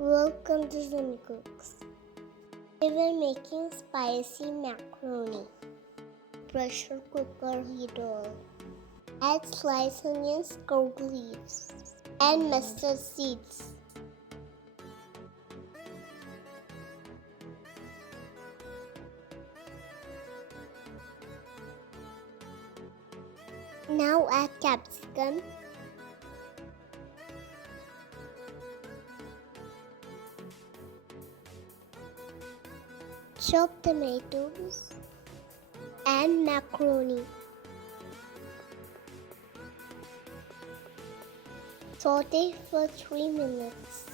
Welcome to Zooni Cooks. We were making spicy macaroni. Pressure cooker heat oil. Add sliced onions, curd leaves, and mustard seeds. Now add capsicum, chopped tomatoes, and macaroni. Saute for 3 minutes.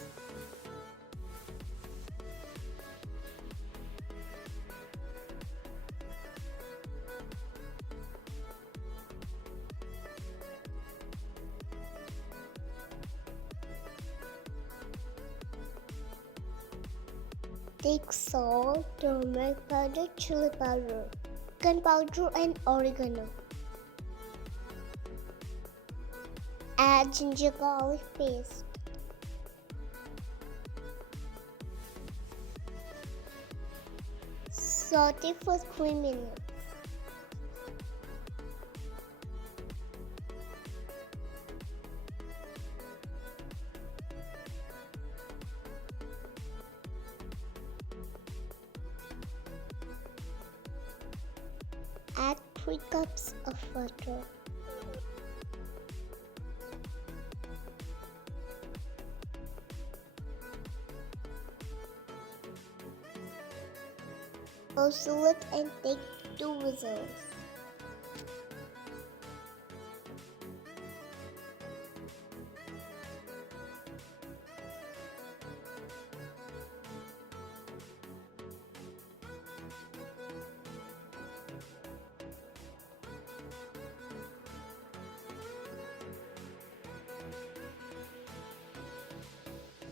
Take salt, turmeric powder, chili powder, gunpowder, and oregano. Add ginger garlic paste. Saute for 3 minutes. Add 3 cups of butter. Close the lid and take 2 whistles.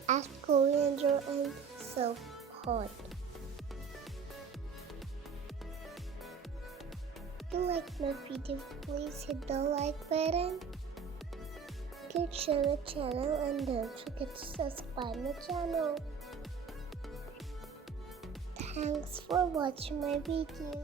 Add coriander and serve hot. If you like my video, please hit the like button. You can share the channel and don't forget to subscribe my channel. Thanks for watching my video.